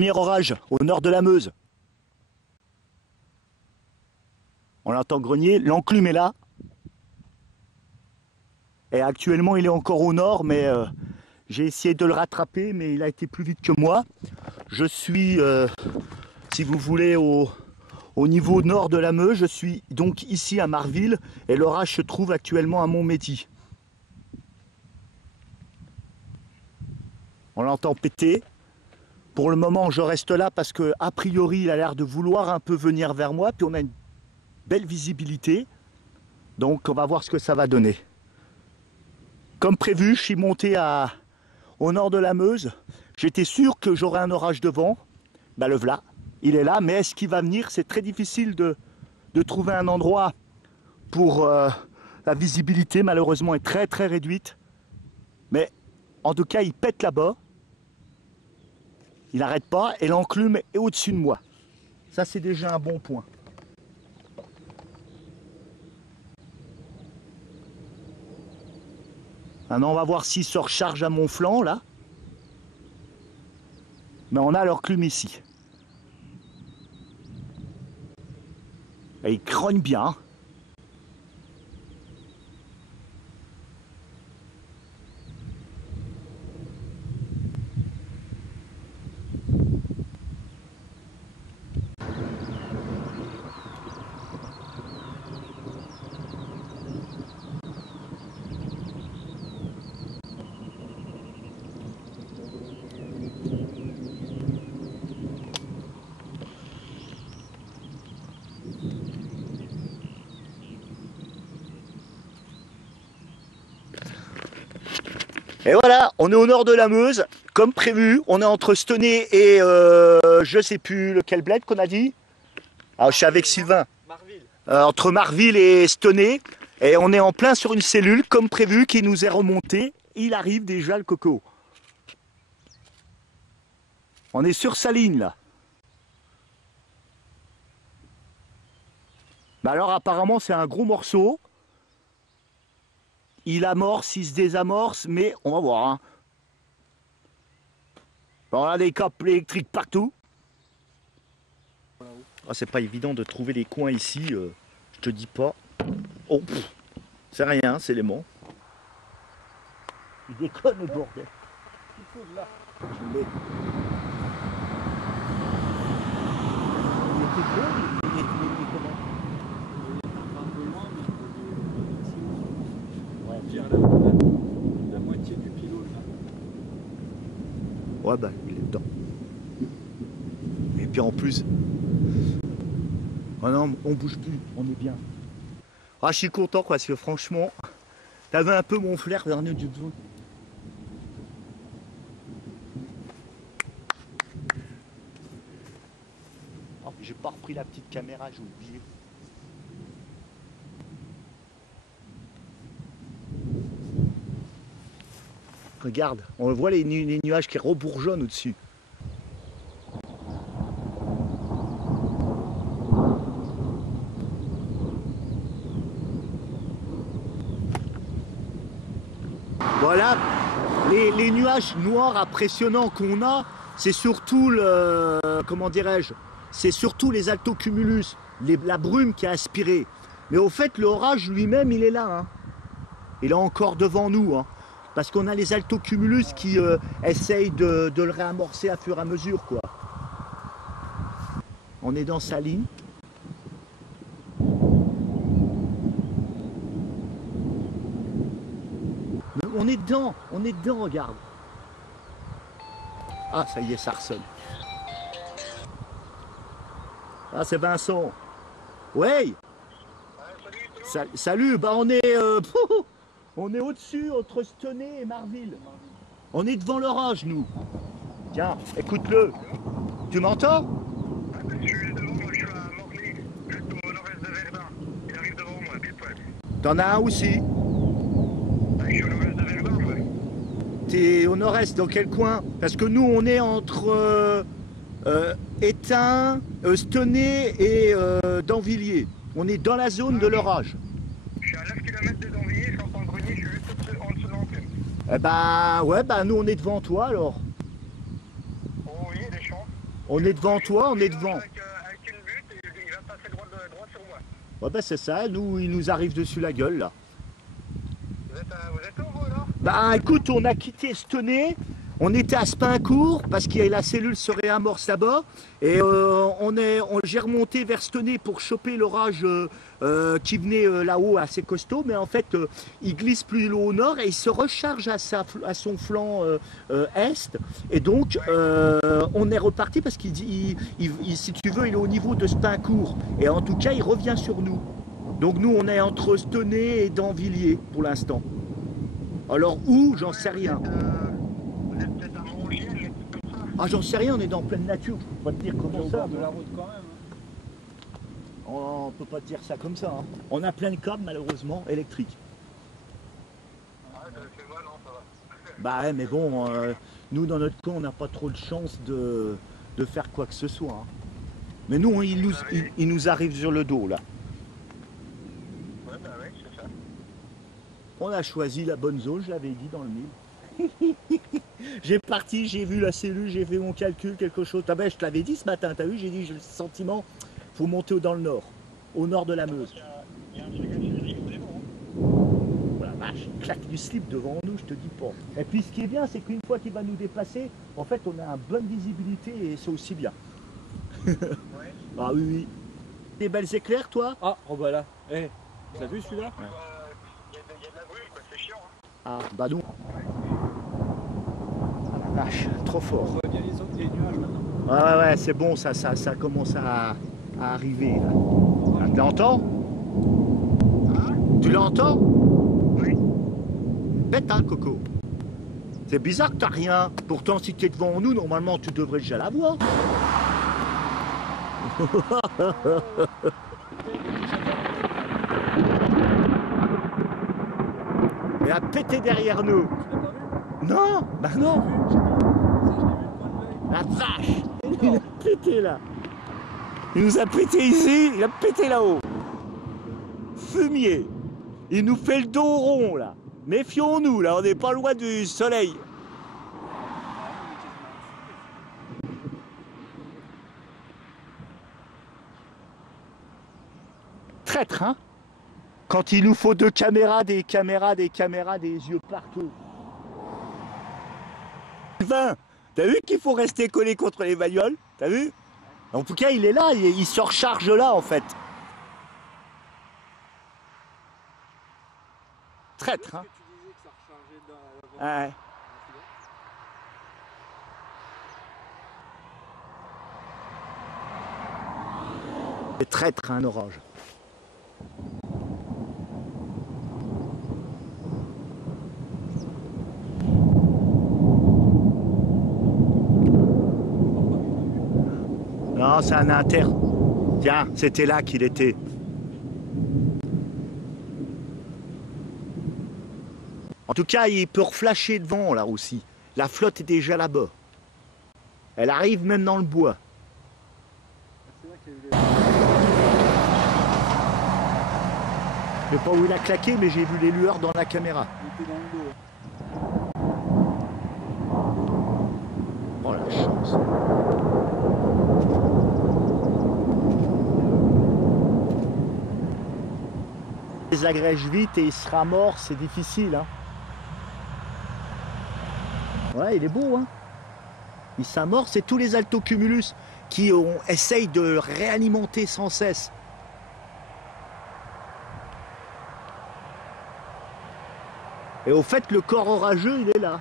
Premier orage au nord de la Meuse. On l'entend grogner, l'enclume est là. Et actuellement il est encore au nord, mais j'ai essayé de le rattraper, mais il a été plus vite que moi. Je suis, si vous voulez, au niveau nord de la Meuse. Je suis donc ici à Marville et l'orage se trouve actuellement à Montmédy. On l'entend péter. Pour le moment, je reste là parce que a priori, il a l'air de vouloir un peu venir vers moi. Puis on a une belle visibilité. Donc on va voir ce que ça va donner. Comme prévu, je suis monté au nord de la Meuse. J'étais sûr que j'aurais un orage devant. Ben, le voilà, il est là. Mais est-ce qu'il va venir? C'est très difficile de trouver un endroit pour la visibilité. Malheureusement, est très très réduite. Mais en tout cas, il pète là-bas. Il n'arrête pas et l'enclume est au-dessus de moi. Ça, c'est déjà un bon point. Maintenant, on va voir s'il se recharge à mon flanc, là. Mais on a l'enclume ici. Et il grogne bien. Et voilà, on est au nord de la Meuse, comme prévu. On est entre Stenay et je sais plus lequel bled qu'on a dit. Alors, je suis avec Sylvain. Marville. Entre Marville et Stenay. Et on est en plein sur une cellule, comme prévu, qui nous est remontée. Il arrive déjà le coco. On est sur sa ligne là. Bah alors apparemment c'est un gros morceau. Il amorce, il se désamorce, mais on va voir. Hein. On a des câbles électriques partout. Oh, c'est pas évident de trouver les coins ici, je te dis pas. Oh, c'est rien, c'est l'aimant. Il déconne le bordel. Il était beau, il était comment? La moitié du pylône là. Ouais bah il est dedans. Et puis en plus. Oh non, on bouge plus, on est bien. Ah je suis content quoi, parce que franchement, t'avais un peu mon flair dernier du tout. Oh, j'ai pas repris la petite caméra, j'ai oublié. Regarde, on voit les nuages qui rebourgeonnent au-dessus. Voilà, les nuages noirs impressionnants qu'on a, c'est surtout le, comment dirais-je, c'est surtout les altocumulus, la brume qui a aspiré. Mais au fait, l'orage lui-même, il est là. Hein. Il est encore devant nous. Hein. Parce qu'on a les altocumulus qui essayent de le réamorcer à fur et à mesure, quoi. On est dans sa ligne. On est dedans, regarde. Ah, ça y est, ça ressonne. Ah, c'est Vincent. Ouais. Salut, bah on est... on est au-dessus, entre Stenay et Marville. On est devant l'orage, nous. Tiens, écoute-le. Tu m'entends? Je suis devant moi, je suis à Morlaix, juste au nord-est de Verdun. Il arrive devant moi, pile poil. T'en as un aussi? Je suis au nord-est de Verdun, moi. T'es au nord-est, dans quel coin? Parce que nous, on est entre Étain, Stenay et Danvilliers. On est dans la zone de l'orage. Je suis à 9 km de Danvilliers, j'entends grogner, je suis juste en dessous de l'enclume. Eh ben, ouais, bah nous, on est devant toi, alors. Oh oui, des champs. On est devant toi, on est devant. Avec une butte, et il va passer droit sur moi. Ouais, bah c'est ça, nous, il nous arrive dessus la gueule, là. Vous êtes où, vous, là? Bah écoute, on a quitté Stenay, on était à Spincourt parce que la cellule se réamorce là-bas et j'ai remonté vers Stenay pour choper l'orage qui venait là-haut assez costaud, mais en fait il glisse plus au nord et il se recharge à son flanc est et donc on est reparti parce si tu veux il est au niveau de Spincourt et en tout cas il revient sur nous. Donc nous on est entre Stenay et Danvilliers pour l'instant. Alors où, j'en sais rien. Vous êtes peut-être à Montgien, des trucs comme ça. Ah j'en sais rien, on est dans pleine nature, je peux pas te dire Au comment ça. bord de la route quand même. Hein. On peut pas te dire ça comme ça. Hein. On a plein de câbles malheureusement électriques. Ah, c'est moi, non, ça va. Bah ouais mais bon, nous dans notre camp on n'a pas trop de chance de faire quoi que ce soit. Hein. Mais nous, il nous arrive sur le dos là. Ouais, bah oui, c'est ça. On a choisi la bonne zone, je l'avais dit dans le mille. J'ai vu la cellule, j'ai fait mon calcul, quelque chose. Ah ben, je te l'avais dit ce matin, t'as vu, j'ai dit, j'ai le sentiment, faut monter dans le nord, au nord de la Meuse. Il y a un truc à Cédric, c'est bon. Voilà, vache, il claque du slip devant nous, je te dis pas. Et puis ce qui est bien, c'est qu'une fois qu'il va nous déplacer, en fait, on a une bonne visibilité et c'est aussi bien. Ouais. Ah oui, oui. Des belles éclairs, toi? Ah, oh bah là. Eh, t'as vu celui-là? Il y a de la brume, quoi, c'est chiant. Hein. Ah, bah non. Ah la vache, trop fort. On voit bien les nuages maintenant. Ouais, c'est bon, ça commence à arriver. Là. Ah, tu l'entends? Tu l'entends? Oui. Bête, hein, Coco? C'est bizarre que t'as rien. Pourtant, si tu es devant nous, normalement, tu devrais déjà la voir. Elle a pété derrière nous. Tu l'as pas vu? Non, bah non. Ça, je l'ai vu de point de l'œil. La vache. Il a pété là. Il nous a pété ici, il a pété là-haut. Fumier. Il nous fait le dos rond là. Méfions-nous là, on n'est pas loin du soleil. Traître, hein? Quand il nous faut des yeux partout. 20. T'as vu qu'il faut rester collé contre les bagnoles? T'as vu? En tout cas, il est là, il se recharge là en fait. Traître, hein? Tu disais que ça rechargeait dans la... Ouais. C'est traître, un orange. Non, c'est un inter. Tiens, c'était là qu'il était. En tout cas, il peut reflasher devant là aussi. La flotte est déjà là-bas. Elle arrive même dans le bois. C'est là qu'il y a eu les... Je sais pas où il a claqué, mais j'ai vu les lueurs dans la caméra. Il était dans le dos. Oh la chance. Il les agrège vite et il sera mort, c'est difficile. Hein. Ouais, il est beau. Hein. Il s'amorce, c'est tous les altocumulus qui essayent de réalimenter sans cesse. Et au fait, le corps orageux, il est là.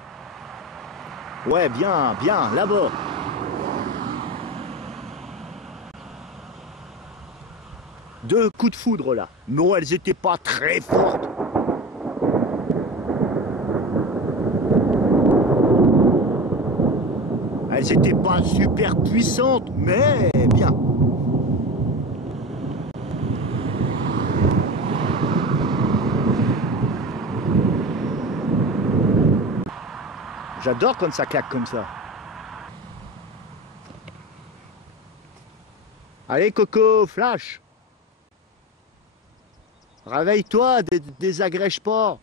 Ouais, bien, bien, là-bas. Deux coups de foudre là. Non, elles étaient pas très fortes. Elles étaient pas super puissantes, mais bien. J'adore quand ça claque comme ça. Allez Coco, flash. Réveille-toi, désagrège pas.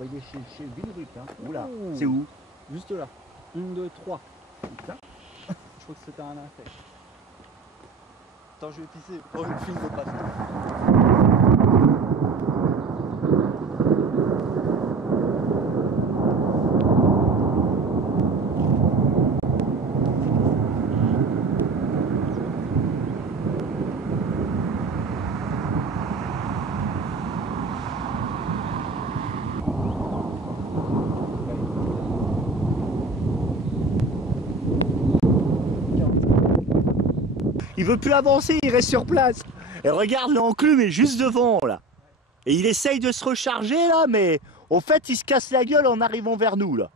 Bah, il est chez Villerupt, hein. Oula, Ouh. c'est où? Juste là. 1, 2, 3. Putain. Je crois que c'était un insecte. Attends, je vais pisser. Oh, une file de passe. Il veut plus avancer, il reste sur place. Et regarde, l'enclume est juste devant là. Et il essaye de se recharger là, mais au fait il se casse la gueule en arrivant vers nous là.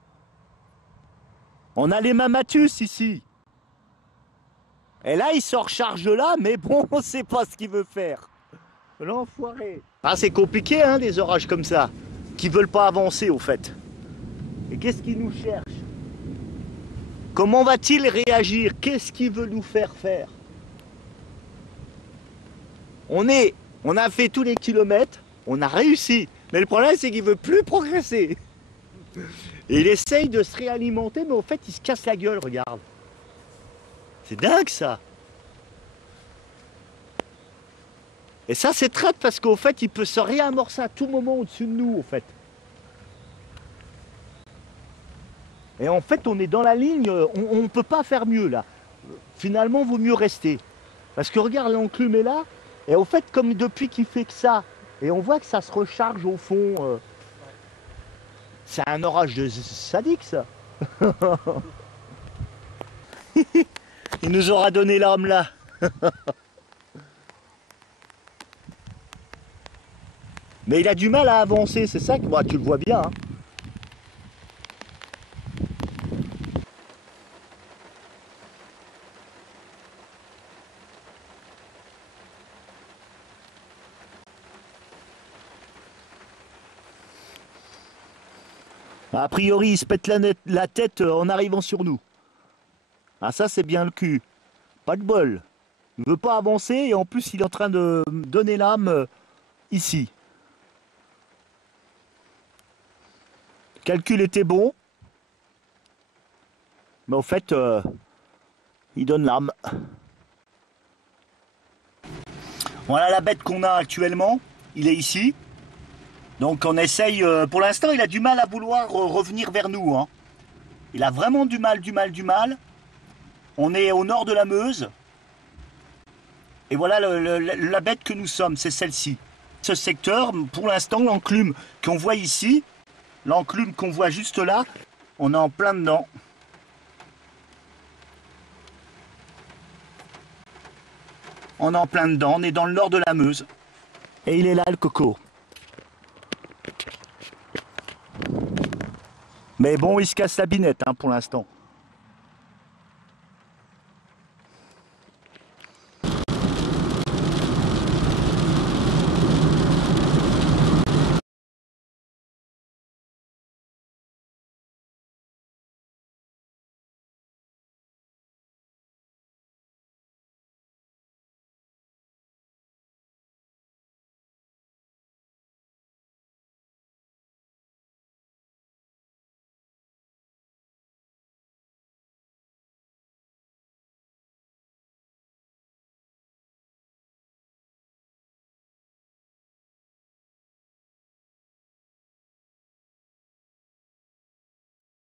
On a les Mamatus ici. Et là il se recharge là, mais bon, on sait pas ce qu'il veut faire. L'enfoiré. Ah, c'est compliqué hein, des orages comme ça, qui veulent pas avancer au fait. Et qu'est-ce qu'il nous cherche? Comment va-t-il réagir? Qu'est-ce qu'il veut nous faire faire? On a fait tous les kilomètres, on a réussi. Mais le problème, c'est qu'il veut plus progresser. Et il essaye de se réalimenter, mais au fait, il se casse la gueule, regarde. C'est dingue, ça. Et ça, c'est traite parce qu'au fait, il peut se réamorcer à tout moment au-dessus de nous, au fait. Et en fait, on est dans la ligne, on ne peut pas faire mieux, là. Finalement, il vaut mieux rester. Parce que regarde, l'enclume est là. Et au fait, comme depuis qu'il fait que ça, et on voit que ça se recharge au fond, c'est un orage de sadique ça. Il nous aura donné l'âme là. Mais il a du mal à avancer, c'est ça que bah, tu le vois bien. Hein. A priori, il se pète la tête en arrivant sur nous. Ah ça, c'est bien le cul. Pas de bol. Il veut pas avancer et en plus, il est en train de me donner l'âme ici. Le calcul était bon. Mais au fait, il donne l'âme. Voilà la bête qu'on a actuellement. Il est ici. Donc on essaye, pour l'instant il a du mal à vouloir revenir vers nous. Hein. Il a vraiment du mal. On est au nord de la Meuse. Et voilà la bête que nous sommes, c'est celle-ci. Ce secteur, pour l'instant, l'enclume qu'on voit ici, l'enclume qu'on voit juste là, on est en plein dedans. On est en plein dedans, on est dans le nord de la Meuse. Et il est là le coco. Mais bon, il se casse la binette hein, pour l'instant.